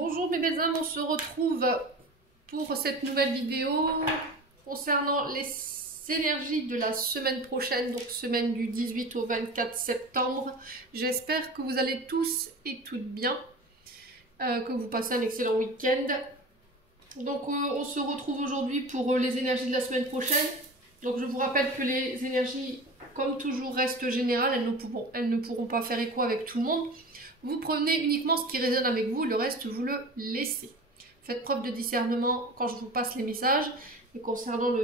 Bonjour mes belles âmes, on se retrouve pour cette nouvelle vidéo concernant les énergies de la semaine prochaine, donc semaine du 18 au 24 septembre. J'espère que vous allez tous et toutes bien, que vous passez un excellent week-end. Donc on se retrouve aujourd'hui pour les énergies de la semaine prochaine. Donc je vous rappelle que les énergies, comme toujours, restent générales, elles ne pourront pas faire écho avec tout le monde. Vous prenez uniquement ce qui résonne avec vous, le reste vous le laissez. Faites preuve de discernement quand je vous passe les messages. Et concernant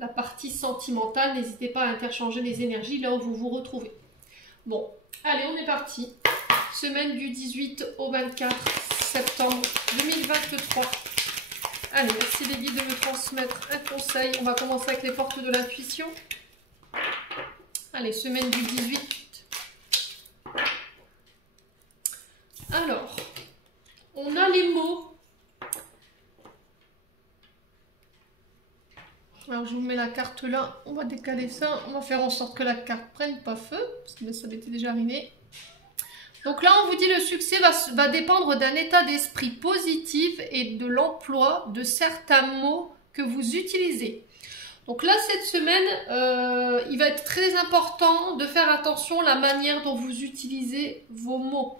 la partie sentimentale, n'hésitez pas à interchanger les énergies là où vous vous retrouvez. Bon, allez, on est parti. Semaine du 18 au 24 septembre 2023. Allez, merci les guides de me transmettre un conseil. On va commencer avec les portes de l'intuition. Allez, semaine du 18. Alors, on a les mots. Alors, je vous mets la carte là. On va décaler ça. On va faire en sorte que la carte prenne pas feu, parce que ça m'était déjà arrivé. Donc là, on vous dit le succès va dépendre d'un état d'esprit positif et de l'emploi de certains mots que vous utilisez. Donc là, cette semaine, il va être très important de faire attention à la manière dont vous utilisez vos mots.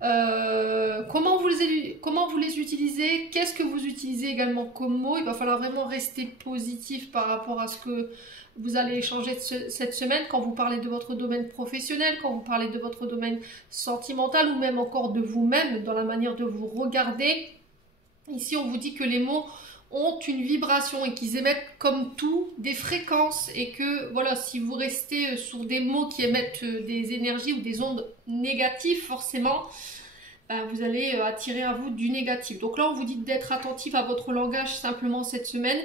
Comment vous les utilisez, qu'est-ce que vous utilisez également comme mots. Il va falloir vraiment rester positif par rapport à ce que vous allez échanger cette semaine quand vous parlez de votre domaine professionnel, quand vous parlez de votre domaine sentimental ou même encore de vous-même dans la manière de vous regarder. Ici, on vous dit que les mots ont une vibration et qu'ils émettent comme tout des fréquences et que voilà, si vous restez sur des mots qui émettent des énergies ou des ondes négatives, forcément vous allez attirer à vous du négatif. Donc là, on vous dit d'être attentif à votre langage simplement cette semaine.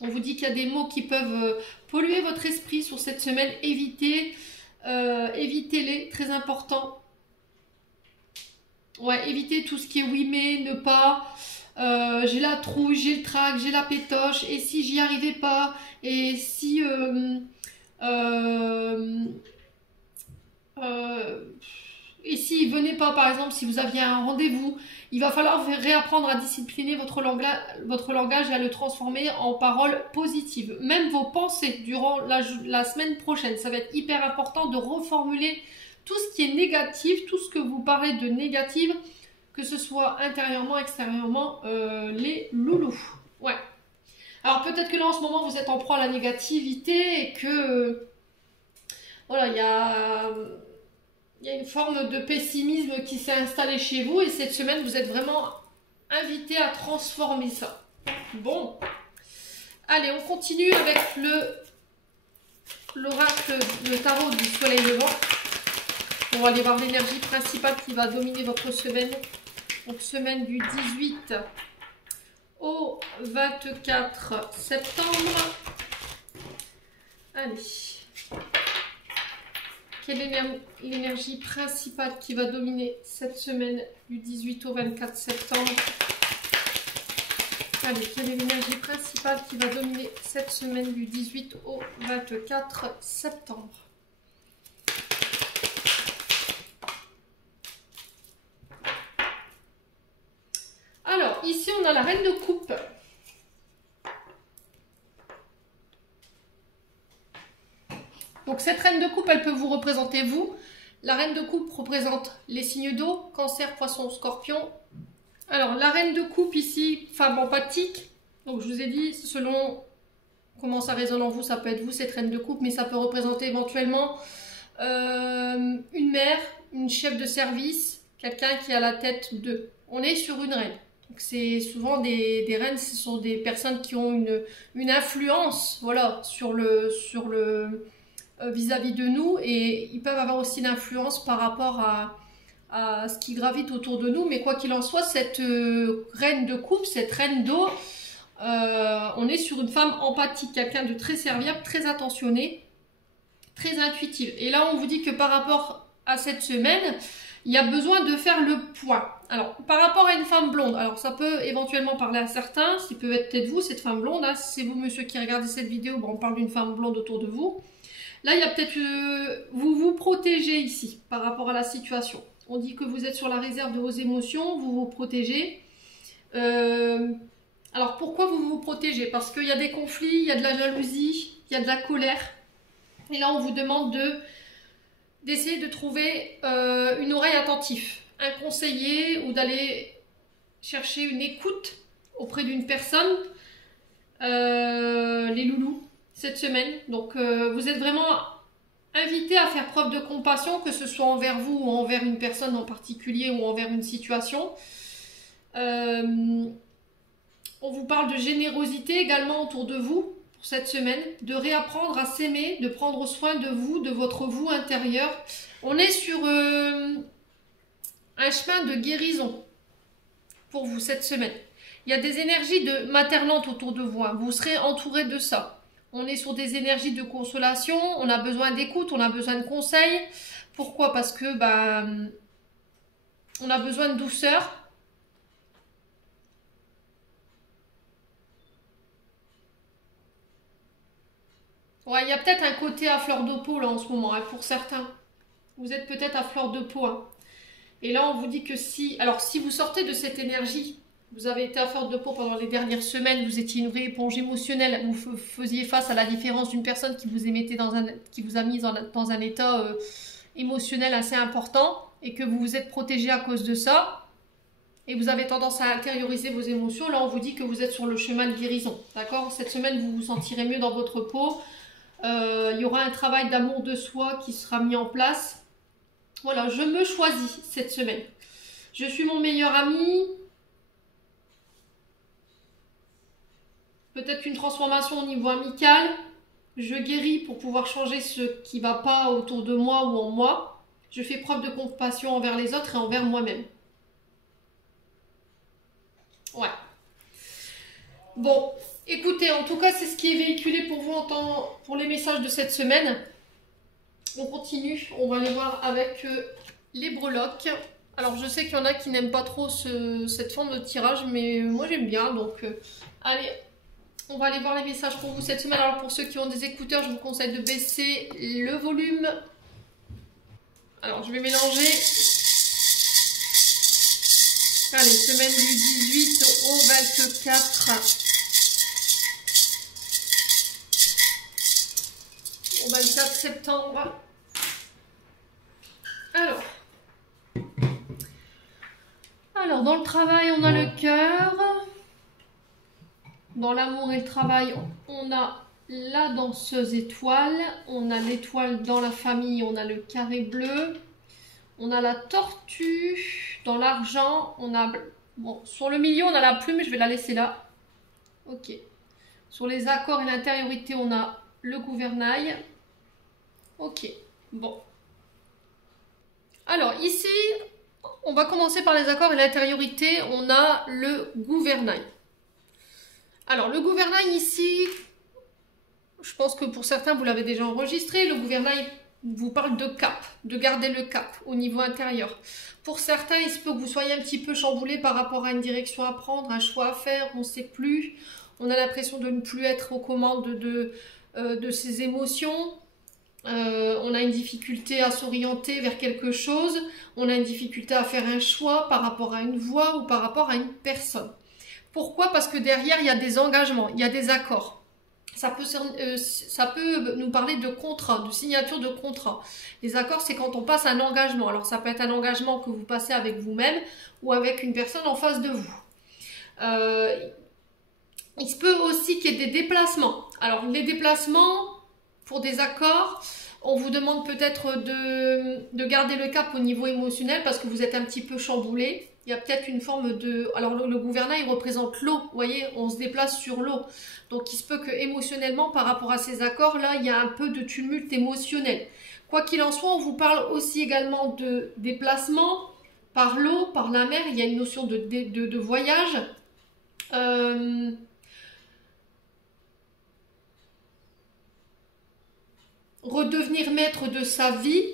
On vous dit qu'il y a des mots qui peuvent polluer votre esprit sur cette semaine. Évitez-les, très important. Ouais, évitez tout ce qui est oui mais, ne pas. J'ai la trouille, j'ai le trac, j'ai la pétoche, et si j'y arrivais pas, et si venez pas, par exemple, si vous aviez un rendez-vous, il va falloir réapprendre à discipliner votre langage et à le transformer en paroles positives. Même vos pensées durant la semaine prochaine, ça va être hyper important de reformuler tout ce qui est négatif, tout ce que vous parlez de négatif, que ce soit intérieurement, extérieurement, les loulous. Ouais. Alors peut-être que là en ce moment vous êtes en proie à la négativité et que voilà, il y a une forme de pessimisme qui s'est installée chez vous et cette semaine vous êtes vraiment invité à transformer ça. Bon. Allez, on continue avec l'oracle, le tarot du soleil levant. On va aller voir l'énergie principale qui va dominer votre semaine. Donc semaine du 18 au 24 septembre. Allez. Quelle est l'énergie principale qui va dominer cette semaine du 18 au 24 septembre? Allez, quelle est l'énergie principale qui va dominer cette semaine du 18 au 24 septembre? Alors, ici, on a la reine de coupe. Donc, cette reine de coupe, elle peut vous représenter vous. La reine de coupe représente les signes d'eau, cancer, poisson, scorpion. Alors, la reine de coupe ici, femme empathique. Donc, je vous ai dit, selon comment ça résonne en vous, ça peut être vous, cette reine de coupe, mais ça peut représenter éventuellement une mère, une chef de service, quelqu'un qui a la tête de. On est sur une reine. C'est souvent des reines, ce sont des personnes qui ont une influence, voilà, sur le vis-à-vis de nous, et ils peuvent avoir aussi l'influence par rapport à ce qui gravite autour de nous. Mais quoi qu'il en soit, cette reine de coupe, cette reine d'eau, on est sur une femme empathique, quelqu'un de très serviable, très attentionné, très intuitive. Et là, on vous dit que par rapport à cette semaine, il y a besoin de faire le point. Alors, par rapport à une femme blonde, alors ça peut éventuellement parler à certains, ça peut être peut-être vous, cette femme blonde, hein. Si c'est vous, monsieur, qui regardez cette vidéo, bon, on parle d'une femme blonde autour de vous. Là, il y a peut-être... vous vous protégez ici, par rapport à la situation. On dit que vous êtes sur la réserve de vos émotions, vous vous protégez. Alors pourquoi vous vous protégez? Parce qu'il y a des conflits, il y a de la jalousie, il y a de la colère. Et là on vous demande d'essayer de trouver une oreille attentive, un conseiller, ou d'aller chercher une écoute auprès d'une personne, les loulous, cette semaine. Donc vous êtes vraiment invité à faire preuve de compassion, que ce soit envers vous ou envers une personne en particulier ou envers une situation. On vous parle de générosité également autour de vous pour cette semaine, de réapprendre à s'aimer, de prendre soin de vous, de votre vous intérieur. On est sur un chemin de guérison pour vous cette semaine. Il y a des énergies maternantes autour de vous, hein. Vous serez entouré de ça. On est sur des énergies de consolation, on a besoin d'écoute, on a besoin de conseils. Pourquoi? Parce que on a besoin de douceur. Ouais, il y a peut-être un côté à fleur de peau là en ce moment, hein, pour certains. Vous êtes peut-être à fleur de peau, hein. Et là, on vous dit que si vous sortez de cette énergie, vous avez été à fleur de peau pendant les dernières semaines, vous étiez une vraie éponge émotionnelle, vous faisiez face à la différence d'une personne qui vous a mis dans un état émotionnel assez important, et que vous vous êtes protégé à cause de ça, et vous avez tendance à intérioriser vos émotions. Là, on vous dit que vous êtes sur le chemin de guérison. D'accord? Cette semaine, vous vous sentirez mieux dans votre peau. Il y aura un travail d'amour de soi qui sera mis en place. Voilà, je me choisis cette semaine. Je suis mon meilleur ami. Peut-être une transformation au niveau amical. Je guéris pour pouvoir changer ce qui ne va pas autour de moi ou en moi. Je fais preuve de compassion envers les autres et envers moi-même. Ouais. Bon, écoutez, en tout cas, c'est ce qui est véhiculé pour vous pour les messages de cette semaine. On continue, on va aller voir avec les breloques. Alors, je sais qu'il y en a qui n'aiment pas trop cette forme de tirage, mais moi j'aime bien. Donc, allez, on va aller voir les messages pour vous cette semaine. Alors, pour ceux qui ont des écouteurs, je vous conseille de baisser le volume. Alors, je vais mélanger. Allez, semaine du 18 au 24. Au 24 septembre. Alors, dans le travail, on a le cœur. Dans l'amour et le travail, on a la danseuse étoile. On a l'étoile dans la famille, on a le carré bleu. On a la tortue. Dans l'argent, on a... Bon, sur le milieu, on a la plume, je vais la laisser là. Ok. Sur les accords et l'intériorité, on a le gouvernail. Ok, bon. Alors, ici, on va commencer par les accords et l'intériorité. On a le gouvernail. Alors, le gouvernail ici, je pense que pour certains, vous l'avez déjà enregistré. Le gouvernail vous parle de cap, de garder le cap au niveau intérieur. Pour certains, il se peut que vous soyez un petit peu chamboulé par rapport à une direction à prendre, un choix à faire, on ne sait plus. On a l'impression de ne plus être aux commandes de ses émotions. On a une difficulté à s'orienter vers quelque chose. On a une difficulté à faire un choix par rapport à une voie ou par rapport à une personne. Pourquoi? Parce que derrière, il y a des engagements, il y a des accords. Ça peut nous parler de contrat, de signature de contrat. Les accords, c'est quand on passe un engagement. Alors, ça peut être un engagement que vous passez avec vous-même ou avec une personne en face de vous. Il se peut aussi qu'il y ait des déplacements. Alors, les déplacements, pour des accords, on vous demande peut-être de garder le cap au niveau émotionnel parce que vous êtes un petit peu chamboulé. Il y a peut-être une forme de... Alors, le gouvernail représente l'eau, vous voyez, on se déplace sur l'eau. Donc, il se peut que émotionnellement, par rapport à ces accords-là, il y a un peu de tumulte émotionnel. Quoi qu'il en soit, on vous parle aussi également de déplacement par l'eau, par la mer. Il y a une notion de voyage. Redevenir maître de sa vie,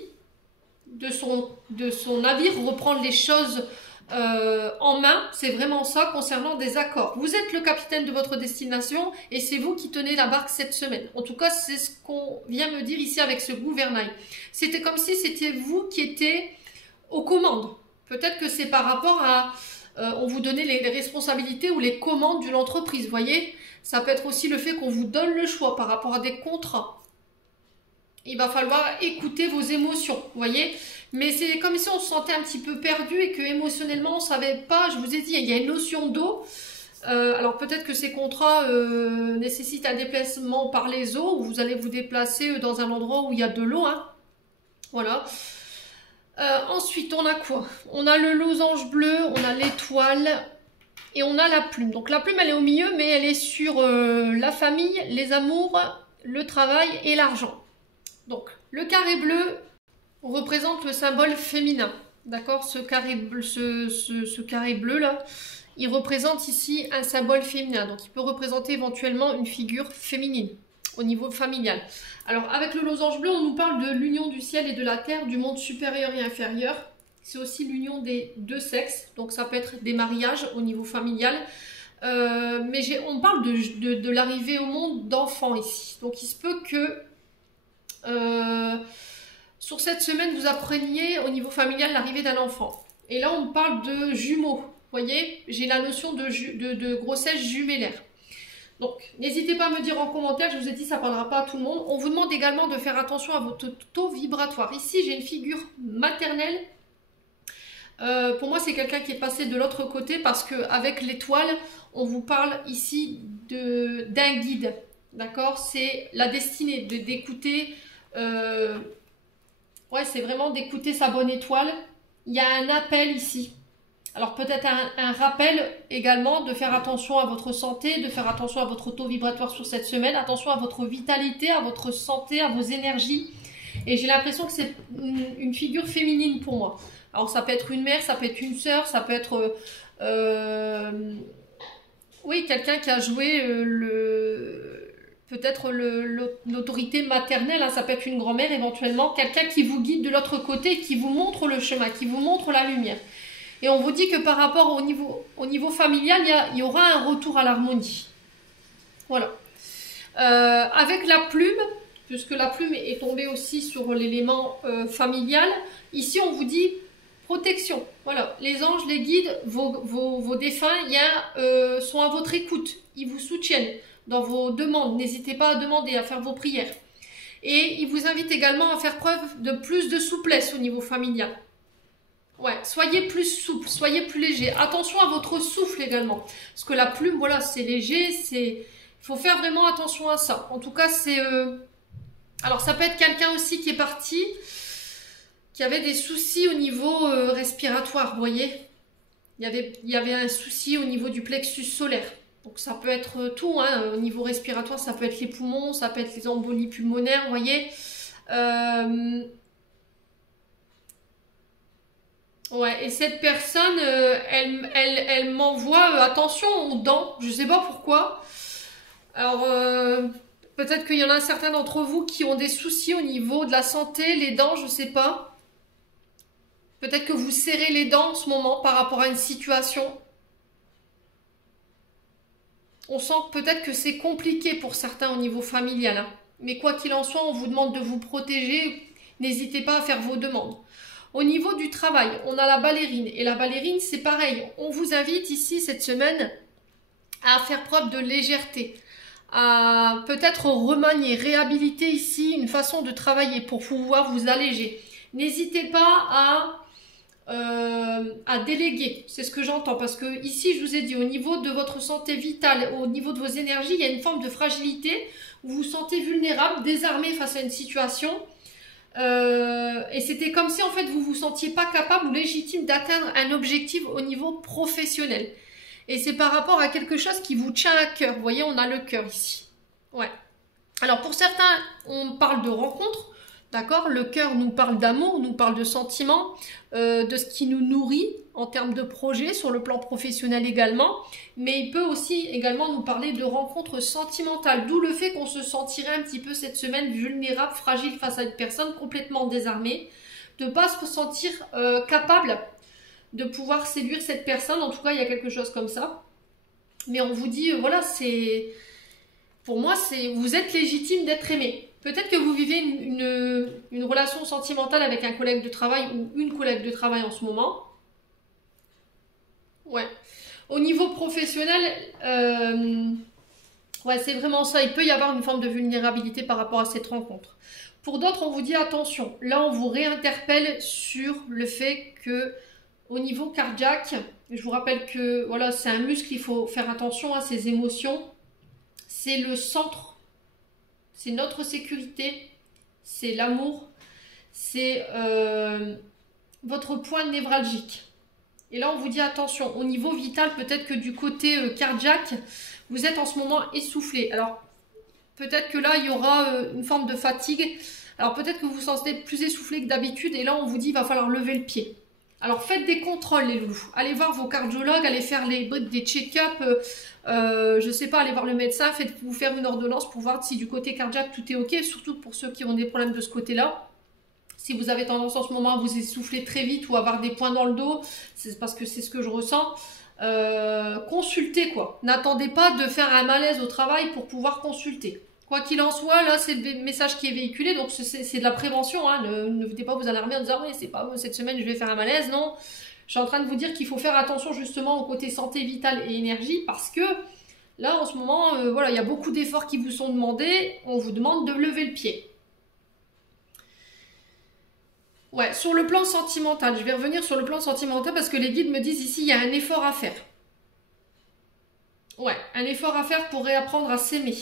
de son navire, reprendre les choses en main, c'est vraiment ça concernant des accords. Vous êtes le capitaine de votre destination et c'est vous qui tenez la barque cette semaine. En tout cas, c'est ce qu'on vient me dire ici avec ce gouvernail. C'était comme si c'était vous qui étiez aux commandes. Peut-être que c'est par rapport à... on vous donnait les responsabilités ou les commandes d'une entreprise, vous voyez. Ça peut être aussi le fait qu'on vous donne le choix par rapport à des contrats. Il va falloir écouter vos émotions, vous voyez. Mais c'est comme si on se sentait un petit peu perdu et que émotionnellement on ne savait pas. Je vous ai dit, il y a une notion d'eau. Alors peut-être que ces contrats nécessitent un déplacement par les eaux, où vous allez vous déplacer dans un endroit où il y a de l'eau, hein. Voilà. Ensuite, on a quoi? On a le losange bleu, on a l'étoile et on a la plume. Donc la plume, elle est au milieu, mais elle est sur la famille, les amours, le travail et l'argent. Donc le carré bleu représente le symbole féminin. D'accord? Ce carré bleu là, il représente ici un symbole féminin. Donc il peut représenter éventuellement une figure féminine au niveau familial. Alors avec le losange bleu, on nous parle de l'union du ciel et de la terre, du monde supérieur et inférieur. C'est aussi l'union des deux sexes, donc ça peut être des mariages au niveau familial. Mais on parle de l'arrivée au monde d'enfants ici. Donc il se peut que sur cette semaine, vous appreniez au niveau familial l'arrivée d'un enfant. Et là, on parle de jumeaux. Vous voyez, j'ai la notion de grossesse jumellaire. Donc, n'hésitez pas à me dire en commentaire, je vous ai dit, ça ne parlera pas à tout le monde. On vous demande également de faire attention à votre taux vibratoire. Ici, j'ai une figure maternelle. Pour moi, c'est quelqu'un qui est passé de l'autre côté parce qu'avec l'étoile, on vous parle ici d'un guide. D'accord? C'est la destinée d'écouter. Ouais, c'est vraiment d'écouter sa bonne étoile. Il y a un appel ici. Alors peut-être un rappel également de faire attention à votre santé, de faire attention à votre taux vibratoire sur cette semaine, attention à votre vitalité, à votre santé, à vos énergies. Et j'ai l'impression que c'est une figure féminine pour moi. Alors ça peut être une mère, ça peut être une sœur, ça peut être oui, quelqu'un qui a joué peut-être l'autorité maternelle, hein, ça peut être une grand-mère éventuellement, quelqu'un qui vous guide de l'autre côté, qui vous montre le chemin, qui vous montre la lumière. Et on vous dit que par rapport au niveau familial, il y aura un retour à l'harmonie. Voilà. Avec la plume, puisque la plume est tombée aussi sur l'élément familial, ici on vous dit protection. Voilà. Les anges, les guides, vos défunts sont à votre écoute. Ils vous soutiennent dans vos demandes. N'hésitez pas à demander, à faire vos prières. Et ils vous invitent également à faire preuve de plus de souplesse au niveau familial. Ouais, soyez plus souple, soyez plus léger. Attention à votre souffle également. Parce que la plume, voilà, c'est léger, il faut faire vraiment attention à ça. En tout cas, c'est... Alors, ça peut être quelqu'un aussi qui est parti, qui avait des soucis au niveau respiratoire, vous voyez. Il y avait un souci au niveau du plexus solaire. Donc, ça peut être tout, hein. Au niveau respiratoire, ça peut être les poumons, ça peut être les embolies pulmonaires, vous voyez. Ouais, et cette personne, elle m'envoie attention aux dents, je sais pas pourquoi. Alors, peut-être qu'il y en a certains d'entre vous qui ont des soucis au niveau de la santé, les dents, je sais pas. Peut-être que vous serrez les dents en ce moment par rapport à une situation. On sent peut-être que c'est compliqué pour certains au niveau familial, hein. Mais quoi qu'il en soit, on vous demande de vous protéger. N'hésitez pas à faire vos demandes. Au niveau du travail, on a la ballerine. Et la ballerine, c'est pareil. On vous invite ici, cette semaine, à faire preuve de légèreté. À peut-être remanier, réhabiliter ici une façon de travailler pour pouvoir vous alléger. N'hésitez pas à déléguer. C'est ce que j'entends. Parce que ici, je vous ai dit, au niveau de votre santé vitale, au niveau de vos énergies, il y a une forme de fragilité. Vous vous sentez vulnérable, désarmé face à une situation. Et c'était comme si en fait vous vous sentiez pas capable ou légitime d'atteindre un objectif au niveau professionnel. Et c'est par rapport à quelque chose qui vous tient à cœur. Vous voyez, on a le cœur ici. Ouais. Alors pour certains, on parle de rencontre. D'accord? Le cœur nous parle d'amour, nous parle de sentiments, de ce qui nous nourrit en termes de projet sur le plan professionnel également. Mais il peut aussi également nous parler de rencontres sentimentales. D'où le fait qu'on se sentirait un petit peu cette semaine vulnérable, fragile face à une personne complètement désarmée. De ne pas se sentir capable de pouvoir séduire cette personne. En tout cas, il y a quelque chose comme ça. Mais on vous dit, voilà, c'est... Pour moi, vous êtes légitime d'être aimé. Peut-être que vous vivez une relation sentimentale avec un collègue de travail ou une collègue de travail en ce moment. Ouais. Au niveau professionnel, ouais, c'est vraiment ça. Il peut y avoir une forme de vulnérabilité par rapport à cette rencontre. Pour d'autres, on vous dit attention. Là, on vous réinterpelle sur le fait que au niveau cardiaque, je vous rappelle que voilà, c'est un muscle, il faut faire attention à ses émotions. C'est le centre, c'est notre sécurité, c'est l'amour, c'est votre point névralgique. Et là, on vous dit attention, au niveau vital, peut-être que du côté cardiaque, vous êtes en ce moment essoufflé. Alors, peut-être que là, il y aura une forme de fatigue. Alors, peut-être que vous vous sentez plus essoufflé que d'habitude. Et là, on vous dit, il va falloir lever le pied. Alors, faites des contrôles, les loulous. Allez voir vos cardiologues, allez faire des check-up. Je sais pas, allez voir le médecin, faites-vous faire une ordonnance pour voir si du côté cardiaque, tout est OK. Surtout pour ceux qui ont des problèmes de ce côté-là. Si vous avez tendance en ce moment à vous essouffler très vite ou avoir des points dans le dos, c'est parce que c'est ce que je ressens. Consultez quoi. N'attendez pas de faire un malaise au travail pour pouvoir consulter. Quoi qu'il en soit, là c'est le message qui est véhiculé, donc c'est de la prévention. Hein. Ne venez pas vous alarmer en disant oui, c'est pas cette semaine je vais faire un malaise. Non, je suis en train de vous dire qu'il faut faire attention justement au côté santé vitale et énergie parce que là en ce moment, voilà, il y a beaucoup d'efforts qui vous sont demandés. On vous demande de lever le pied. Ouais, sur le plan sentimental, je vais revenir sur le plan sentimental parce que les guides me disent ici, il y a un effort à faire. Ouais, un effort à faire pour réapprendre à s'aimer.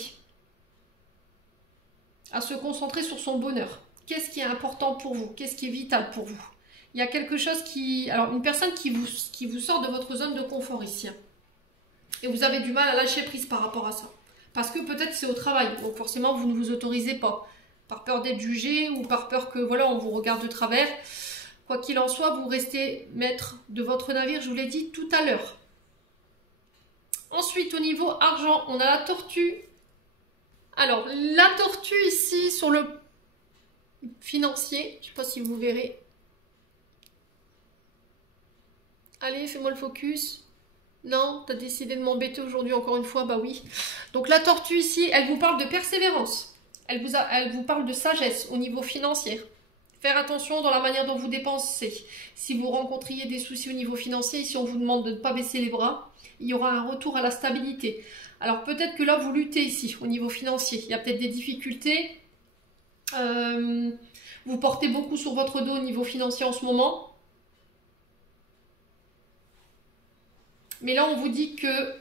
À se concentrer sur son bonheur. Qu'est-ce qui est important pour vous? Qu'est-ce qui est vital pour vous? Il y a quelque chose qui... Alors, une personne qui vous sort de votre zone de confort ici. Hein. Et vous avez du mal à lâcher prise par rapport à ça. Parce que peut-être c'est au travail, donc forcément vous ne vous autorisez pas. Par peur d'être jugé ou par peur que voilà on vous regarde de travers. Quoi qu'il en soit, vous restez maître de votre navire, je vous l'ai dit tout à l'heure. Ensuite, au niveau argent, on a la tortue. Alors, la tortue ici, sur le financier, je ne sais pas si vous verrez. Allez, fais-moi le focus. Non, tu as décidé de m'embêter aujourd'hui encore une fois, bah oui. Donc la tortue ici, elle vous parle de persévérance. Elle vous parle de sagesse au niveau financier. Faire attention dans la manière dont vous dépensez. Si vous rencontriez des soucis au niveau financier, ici on vous demande de ne pas baisser les bras, il y aura un retour à la stabilité. Alors peut-être que là vous luttez ici au niveau financier. Il y a peut-être des difficultés. Vous portez beaucoup sur votre dos au niveau financier en ce moment. Mais là on vous dit que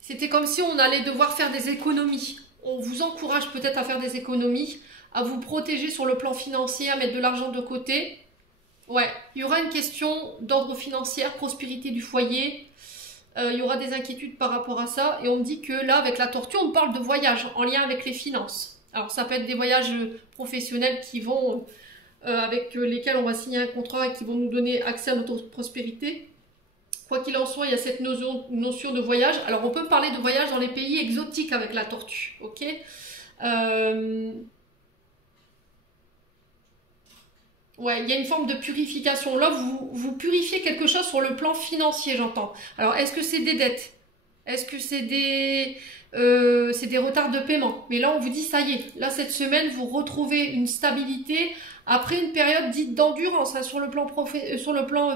c'était comme si on allait devoir faire des économies. On vous encourage peut-être à faire des économies, à vous protéger sur le plan financier, à mettre de l'argent de côté. Ouais, il y aura une question d'ordre financier, prospérité du foyer. Il y aura des inquiétudes par rapport à ça. Et on me dit que là, avec la tortue, on parle de voyage en lien avec les finances. Alors ça peut être des voyages professionnels qui vont, avec lesquels on va signer un contrat et qui vont nous donner accès à notre prospérité. Quoi qu'il en soit, il y a cette notion de voyage. Alors, on peut parler de voyage dans les pays exotiques avec la tortue, ok? Ouais, il y a une forme de purification. Là, vous purifiez quelque chose sur le plan financier, j'entends. Alors, est-ce que c'est des dettes? Est-ce que c'est des retards de paiement? Mais là, on vous dit, ça y est. Là, cette semaine, vous retrouvez une stabilité après une période dite d'endurance hein, sur le plan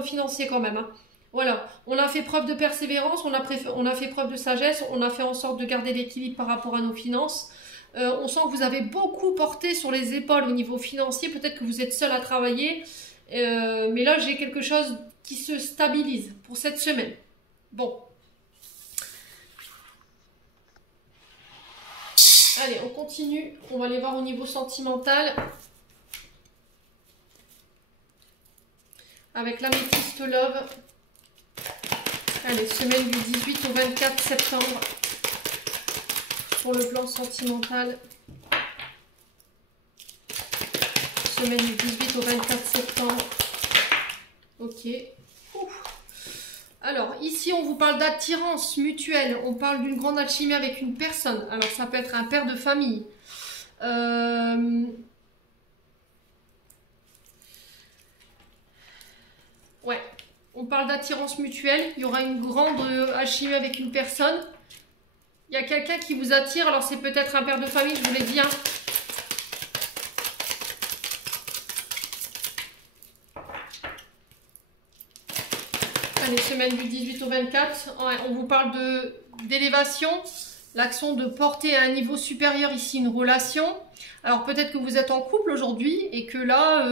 financier quand même. Hein. Voilà, on a fait preuve de persévérance, on a fait preuve de sagesse, on a fait en sorte de garder l'équilibre par rapport à nos finances. On sent que vous avez beaucoup porté sur les épaules au niveau financier, peut-être que vous êtes seul à travailler, mais là j'ai quelque chose qui se stabilise pour cette semaine. Bon. Allez, on continue, on va aller voir au niveau sentimental. Avec l'améthyste Love. Allez, semaine du 18 au 24 septembre pour le plan sentimental. Semaine du 18 au 24 septembre. Ok. Alors, ici, on vous parle d'attirance mutuelle. On parle d'une grande alchimie avec une personne. Alors, ça peut être un père de famille. Ouais. On parle d'attirance mutuelle. Il y aura une grande alchimie avec une personne. Il y a quelqu'un qui vous attire. Alors, c'est peut-être un père de famille, je vous l'ai dit. Hein. Allez, semaine du 18 au 24. Ouais, on vous parle d'élévation. L'action de porter à un niveau supérieur ici une relation. Alors, peut-être que vous êtes en couple aujourd'hui et que là,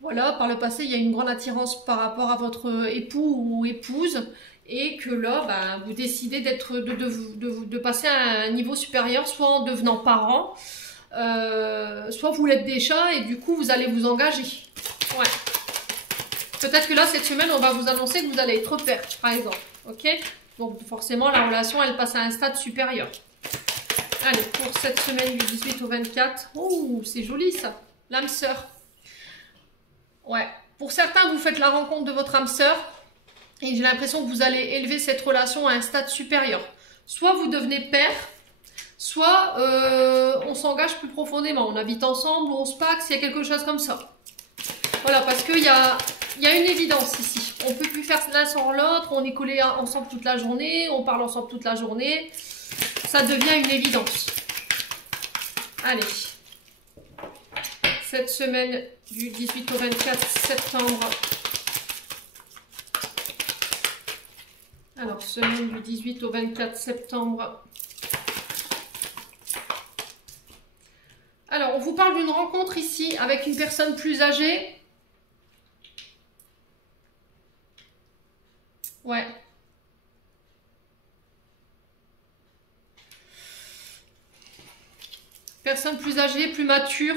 voilà, par le passé, il y a une grande attirance par rapport à votre époux ou épouse. Et que là, bah, vous décidez de passer à un niveau supérieur, soit en devenant parent, soit vous l'êtes déjà et du coup, vous allez vous engager. Ouais. Peut-être que là, cette semaine, on va vous annoncer que vous allez être père, par exemple. Ok? Donc, forcément, la relation, elle passe à un stade supérieur. Allez, pour cette semaine du 18 au 24. Oh, c'est joli, ça. L'âme sœur. Ouais. Pour certains, vous faites la rencontre de votre âme sœur. Et j'ai l'impression que vous allez élever cette relation à un stade supérieur. Soit vous devenez père, soit on s'engage plus profondément. On habite ensemble, on se paxe, il y a quelque chose comme ça. Voilà, parce qu'il y a une évidence ici. On ne peut plus faire l'un sans l'autre, on est collés ensemble toute la journée, on parle ensemble toute la journée. Ça devient une évidence. Allez. Cette semaine du 18 au 24 septembre. Alors, semaine du 18 au 24 septembre. Alors, on vous parle d'une rencontre ici avec une personne plus âgée. Ouais. Personne plus âgée, plus mature.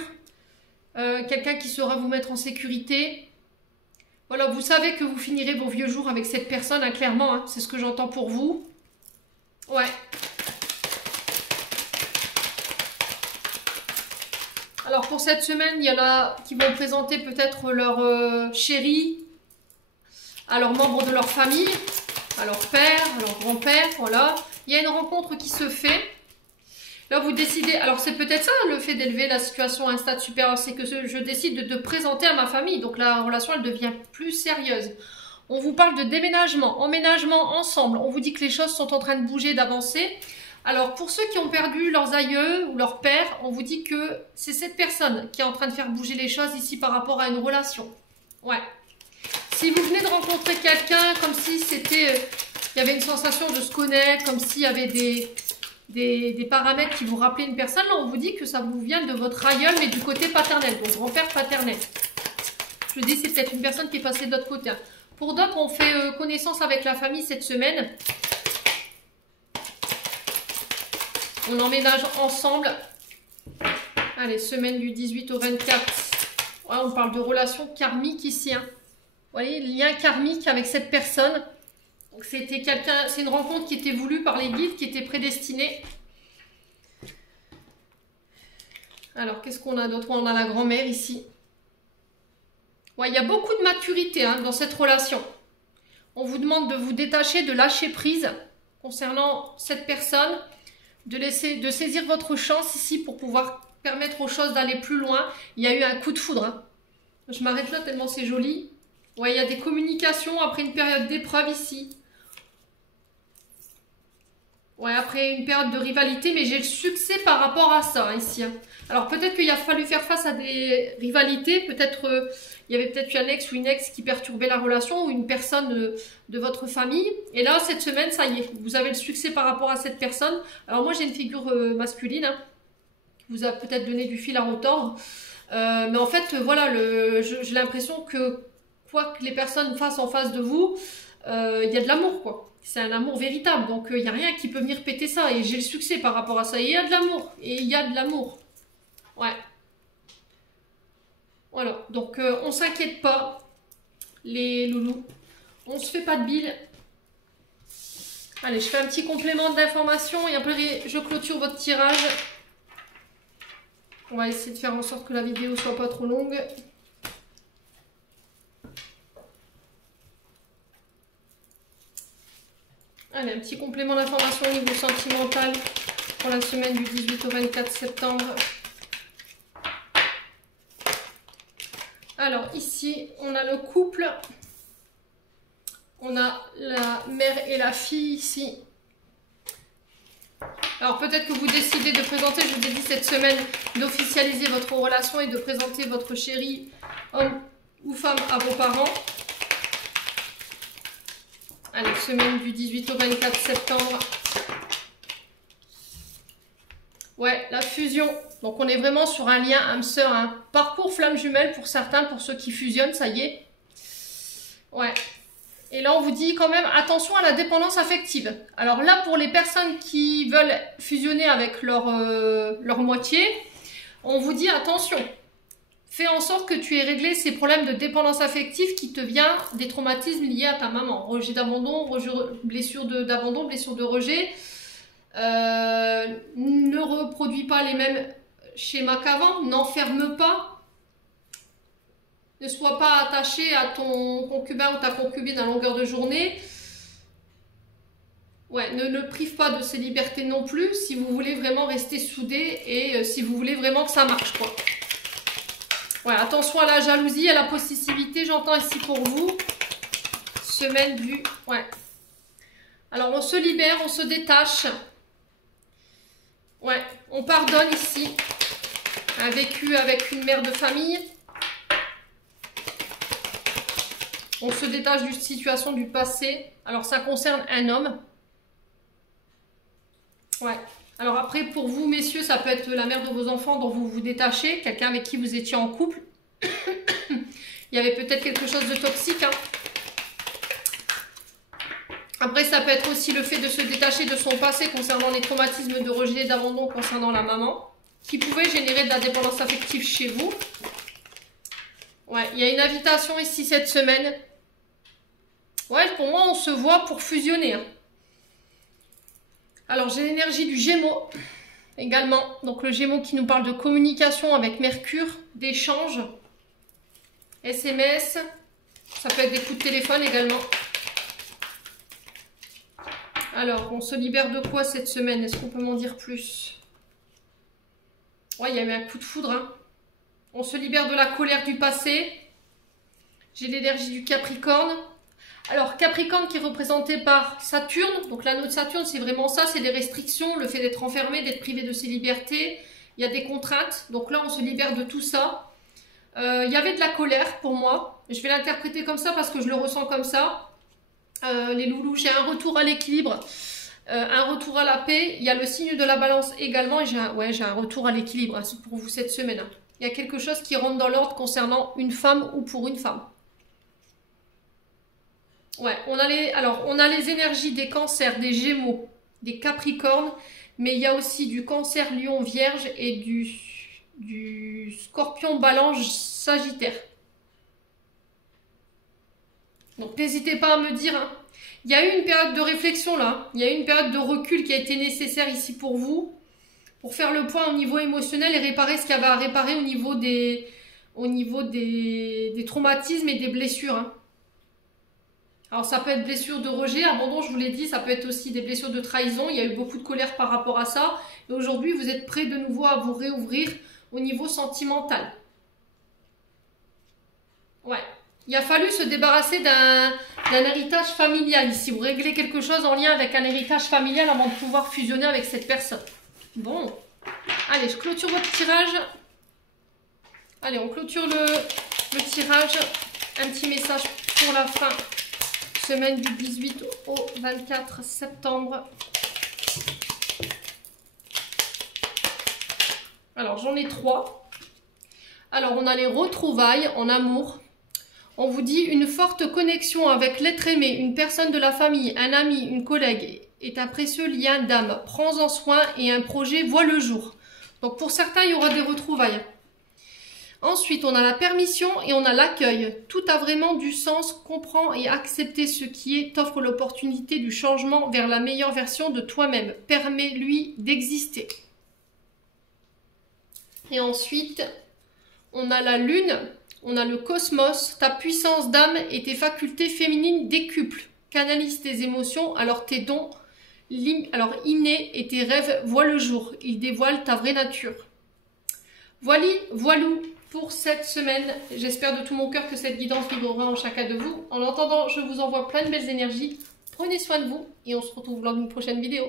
Quelqu'un qui saura vous mettre en sécurité. Voilà, vous savez que vous finirez vos vieux jours avec cette personne, hein, clairement. Hein, c'est ce que j'entends pour vous. Ouais. Alors, pour cette semaine, il y en a qui vont présenter peut-être leur chéri à leurs membres de leur famille, à leur père, à leur grand-père, voilà. Il y a une rencontre qui se fait. Là, vous décidez, alors c'est peut-être ça le fait d'élever la situation à un stade supérieur, c'est que je décide de te présenter à ma famille, donc la relation elle devient plus sérieuse. On vous parle de déménagement, emménagement ensemble, on vous dit que les choses sont en train de bouger, d'avancer. Alors pour ceux qui ont perdu leurs aïeux ou leurs pères, on vous dit que c'est cette personne qui est en train de faire bouger les choses ici par rapport à une relation. Ouais. Si vous venez de rencontrer quelqu'un, comme si c'était, il y avait une sensation de se connaître, comme s'il y avait des paramètres qui vous rappelaient une personne, là on vous dit que ça vous vient de votre aïeul mais du côté paternel, donc grand-père paternel. Je dis c'est peut-être une personne qui est passée de l'autre côté. Pour d'autres, on fait connaissance avec la famille cette semaine. On emménage ensemble. Allez, semaine du 18 au 24. Ouais, on parle de relations karmiques ici. Hein. Vous voyez, lien karmique avec cette personne. Donc c'était quelqu'un, c'est une rencontre qui était voulue par les guides, qui était prédestinée. Alors, qu'est-ce qu'on a d'autre? On a la grand-mère ici. Ouais, il y a beaucoup de maturité hein, dans cette relation. On vous demande de vous détacher, de lâcher prise concernant cette personne, de saisir votre chance ici pour pouvoir permettre aux choses d'aller plus loin. Il y a eu un coup de foudre. Hein. Je m'arrête là tellement c'est joli. Ouais, il y a des communications après une période d'épreuve ici. Ouais, après une période de rivalité, mais j'ai le succès par rapport à ça, ici. Hein. Alors, peut-être qu'il a fallu faire face à des rivalités. Peut-être, il y avait peut-être eu un ex ou une ex qui perturbait la relation ou une personne de votre famille. Et là, cette semaine, ça y est, vous avez le succès par rapport à cette personne. Alors, moi, j'ai une figure masculine, hein, qui vous a peut-être donné du fil à retordre. Mais en fait, voilà, j'ai l'impression que quoi que les personnes fassent en face de vous, il y a de l'amour, quoi. C'est un amour véritable, donc il n'y a rien qui peut venir péter ça. Et j'ai le succès par rapport à ça. Et il y a de l'amour. Et il y a de l'amour. Ouais. Voilà. Donc on s'inquiète pas, les loulous. On se fait pas de bile. Allez, je fais un petit complément d'information et après je clôture votre tirage. On va essayer de faire en sorte que la vidéo soit pas trop longue. Allez, un petit complément d'information au niveau sentimental pour la semaine du 18 au 24 septembre. Alors ici, on a le couple. On a la mère et la fille ici. Alors peut-être que vous décidez de présenter, je vous ai dit cette semaine, d'officialiser votre relation et de présenter votre chéri, homme ou femme, à vos parents. Allez, semaine du 18 au 24 septembre. Ouais, la fusion. Donc on est vraiment sur un lien âme-sœur, hein. Parcours flamme jumelle pour certains, pour ceux qui fusionnent, ça y est. Ouais. Et là, on vous dit quand même attention à la dépendance affective. Alors là, pour les personnes qui veulent fusionner avec leur moitié, on vous dit attention. Fais en sorte que tu aies réglé ces problèmes de dépendance affective qui te viennent des traumatismes liés à ta maman. Rejet d'abandon, blessure d'abandon, blessure de rejet. Ne reproduis pas les mêmes schémas qu'avant. N'enferme pas. Ne sois pas attaché à ton concubin ou ta concubine à longueur de journée. Ouais, ne prive pas de ses libertés non plus si vous voulez vraiment rester soudés et si vous voulez vraiment que ça marche, quoi. Ouais, attention à la jalousie, à la possessivité, j'entends ici pour vous. Semaine du... Ouais. Alors, on se libère, on se détache. Ouais, on pardonne ici. Un vécu avec une mère de famille. On se détache d'une situation du passé. Alors, ça concerne un homme. Ouais. Alors après, pour vous, messieurs, ça peut être la mère de vos enfants dont vous vous détachez. Quelqu'un avec qui vous étiez en couple. Il y avait peut-être quelque chose de toxique, hein. Après, ça peut être aussi le fait de se détacher de son passé concernant les traumatismes de rejet et d'abandon concernant la maman. Qui pouvait générer de la dépendance affective chez vous. Ouais, il y a une invitation ici cette semaine. Ouais, pour moi, on se voit pour fusionner, hein. Alors, j'ai l'énergie du Gémeaux également. Donc, le Gémeaux qui nous parle de communication avec Mercure, d'échange, SMS. Ça peut être des coups de téléphone également. Alors, on se libère de quoi cette semaine? Est-ce qu'on peut m'en dire plus? Ouais, il y a eu un coup de foudre, hein. On se libère de la colère du passé. J'ai l'énergie du Capricorne. Alors, Capricorne qui est représenté par Saturne. Donc, l'anneau de Saturne, c'est vraiment ça. C'est des restrictions, le fait d'être enfermé, d'être privé de ses libertés. Il y a des contraintes. Donc là, on se libère de tout ça. Il y avait de la colère pour moi. Je vais l'interpréter comme ça parce que je le ressens comme ça. Les loulous, j'ai un retour à l'équilibre. Un retour à la paix. Il y a le signe de la balance également. Et j'ai un retour à l'équilibre, hein, pour vous cette semaine, hein. Il y a quelque chose qui rentre dans l'ordre concernant une femme ou pour une femme. Ouais, on a les énergies des cancers, des gémeaux, des capricornes, mais il y a aussi du cancer, lion, vierge et du scorpion, balance, sagittaire. Donc n'hésitez pas à me dire, hein. Il y a eu une période de réflexion là, il y a eu une période de recul qui a été nécessaire ici pour vous, pour faire le point au niveau émotionnel et réparer ce qu'il y avait à réparer au niveau des traumatismes et des blessures, hein. Alors ça peut être blessure de rejet, abandon, je vous l'ai dit, ça peut être aussi des blessures de trahison, il y a eu beaucoup de colère par rapport à ça. Et aujourd'hui, vous êtes prêts de nouveau à vous réouvrir au niveau sentimental. Ouais, il a fallu se débarrasser d'un héritage familial ici. Vous réglez quelque chose en lien avec un héritage familial avant de pouvoir fusionner avec cette personne. Bon, allez, je clôture votre tirage. Allez, on clôture le tirage. Un petit message pour la fin. Semaine du 18 au 24 septembre. Alors, j'en ai 3. Alors, on a les retrouvailles en amour. On vous dit une forte connexion avec l'être aimé, une personne de la famille, un ami, une collègue est un précieux lien d'âme. Prends-en soin et un projet voit le jour. Donc, pour certains, il y aura des retrouvailles. Ensuite, on a la permission et on a l'accueil. Tout a vraiment du sens. Comprends et accepter ce qui est. T'offre l'opportunité du changement vers la meilleure version de toi-même. Permets-lui d'exister. Et ensuite, on a la lune, on a le cosmos. Ta puissance d'âme et tes facultés féminines décuplent. Canalise tes émotions, alors tes dons innés et tes rêves voient le jour. Ils dévoilent ta vraie nature. Voilou pour cette semaine. J'espère de tout mon cœur que cette guidance vibrera en chacun de vous. En attendant, je vous envoie plein de belles énergies. Prenez soin de vous et on se retrouve lors d'une prochaine vidéo.